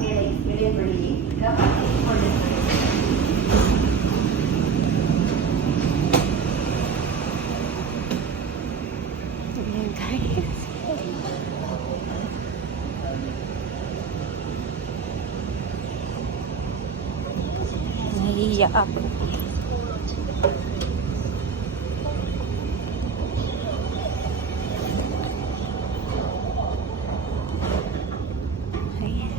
delivery, dapat for delivery. Ayan guys. Nahiya ako. Ayan.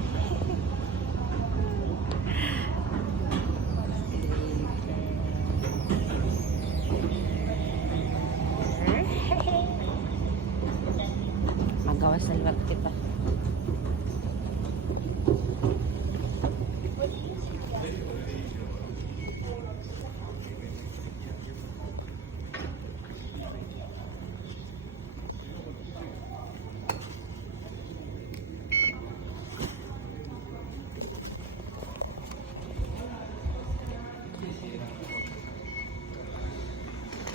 Magawas na liwag kita.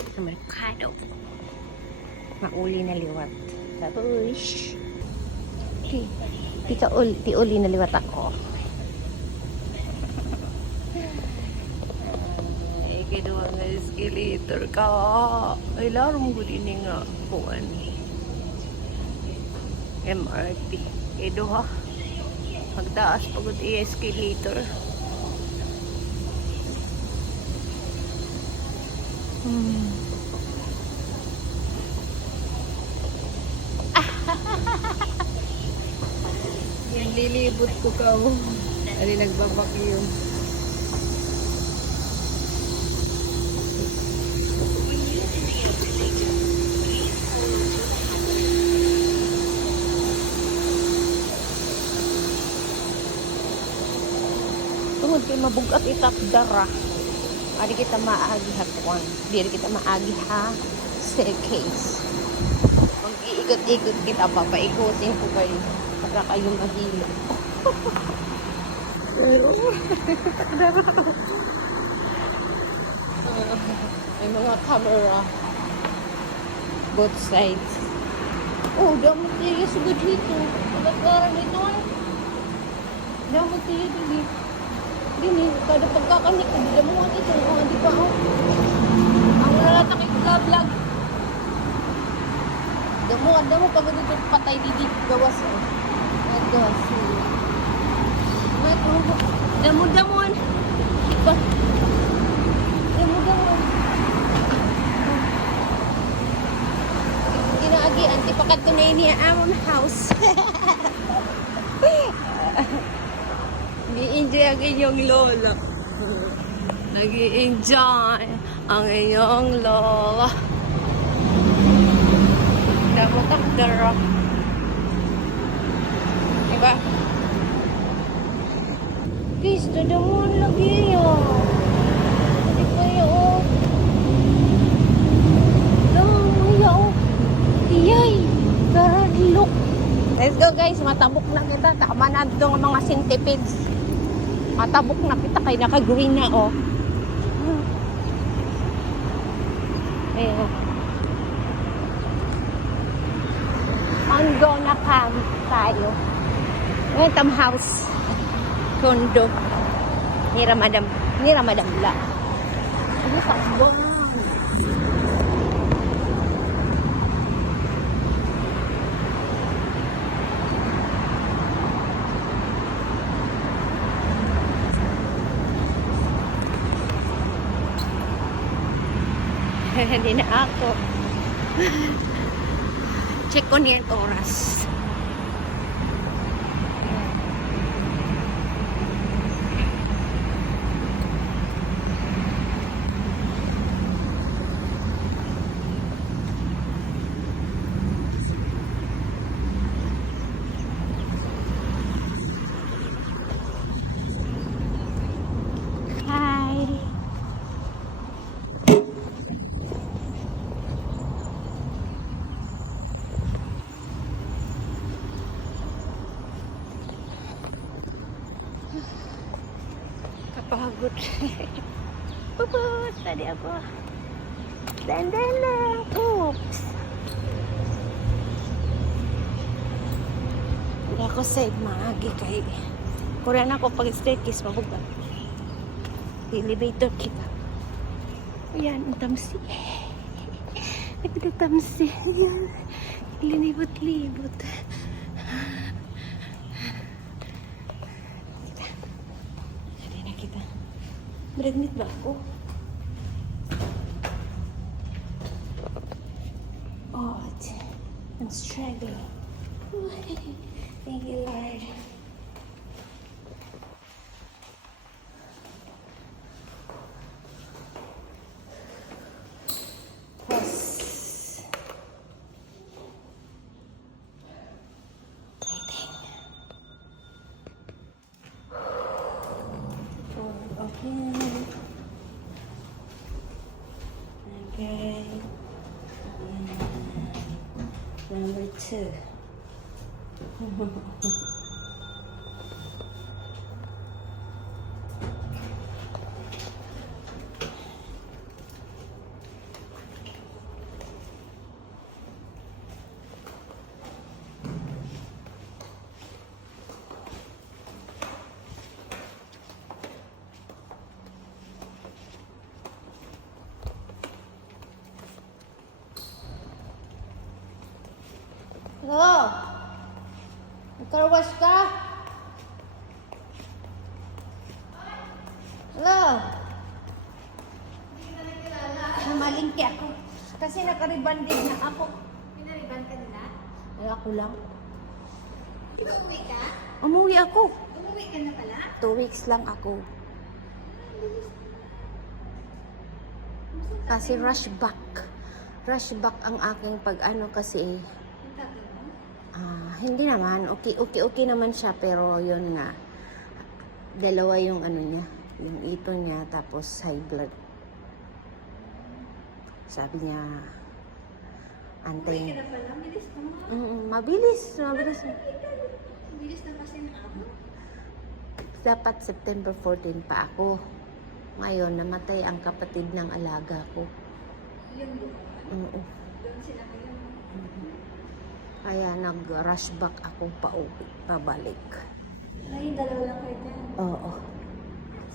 Sa merkado. Mauli na liwat. Tapos, di uli na liwat ako. Ay, kinuha nga escalator ka. Ay, larong ko din nga kuhan. MRT. Kinuha. Magtaas pagod i-escalator. Yung lilibot ko ka mo. Ali nagbabakyo. Tungod kay mabugat itakdara. Ari kita maagi ha kuan. Diri kita maagi ha staircase. Mag-iikot-ikot kita papaikutin ko kayo para kayo mahilo. May mga camera both sides. Oh, damot niya yung sugod dito. Pagkakaran dito ay. Damot niya dito. Dini, kada pagkakamit ko, di mo ito. Oh, di ba? Ang nalatak ito vlog. Damo, pag dito patay didi gawas. Gawas. Damo-damon. Diba? Damo-damon. Ginaagi, antipakat ko na ini ang amon house. Nag-i-enjoy ang inyong lola. Nag-i-enjoy ang inyong lola. Dapat dara. Diba? Guys, dadamuan lagi yun. Hindi pa yun. Ayaw. Iyay. Karadlok. Let's go guys. Matabok na kita. Tama na doon ang mga centipedes. Matabok na kita kay naka-green na oh. Ayan. Condo na camp tayo. Welcome house. Condo. Ni Ramadan la. Ano takbo? Hindi na ako. Check ko niya yung oras. Pagod. Pupus, tadi ako. Dandan lang. Oops. Hindi ako save maagi kay Korean ako pag staircase mabugat. Elevator kita. Ayan, ang tamsi. Ito tamsi. Ayan. Linibot-libot. Hindi na kita. Pregnant ba ako? Oh, I'm struggling. Thank you, Lord. Pause. Waiting. Okay. Okay. Number 2. Hello? Nagkarwas ka? Hello? Namalingki ako. Kasi nakaribanding na ako. Pinariban ka nila? Ay, ako lang. Umuwi ka? Umuwi ako. Umuwi ka na pala? 2 weeks lang ako. Kasi rush back. Rush back ang aking pag-ano kasi Ang tagal mo? hindi naman. Okay naman siya. Pero yun nga. Dalawa yung ano niya. Yung ito niya. Tapos high blood. Sabi niya, Umuwi ka antay. na pala? Bilis ka mo. Mabilis. Mabilis. Bilis na kasi ng ako. Dapat September 14 pa ako. Ngayon, namatay ang kapatid ng alaga ko. Yung doon. Doon sila kayo. Kaya nag-rush back ako pauwi, pabalik. Ay, dalawa lang kayo dyan. Oo.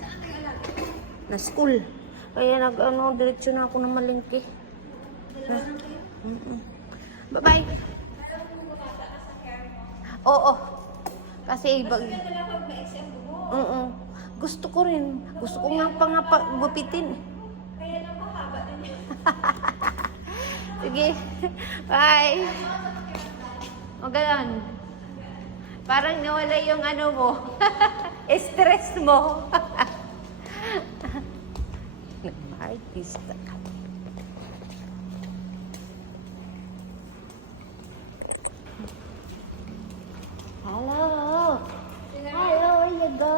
Saan kayo alaga? Na school. Kaya diretso na ako na malingki. Dalawa lang kayo? Bye-bye. Parang bumata ka sa care mo. Oo. Kasi Mas maganda lang pag ma-exam mo. gusto ko rin. Gusto ko nga gupitin. Kaya lang mahaba din yun. Sige. Bye. O ganun. Parang nawala yung ano mo. Stress mo. Nag-artista ka. Hello. Hello, where you go?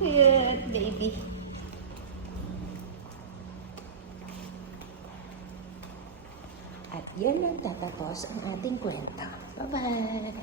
Cute baby. At yan ang tatapos ang ating kwento. Bye-bye!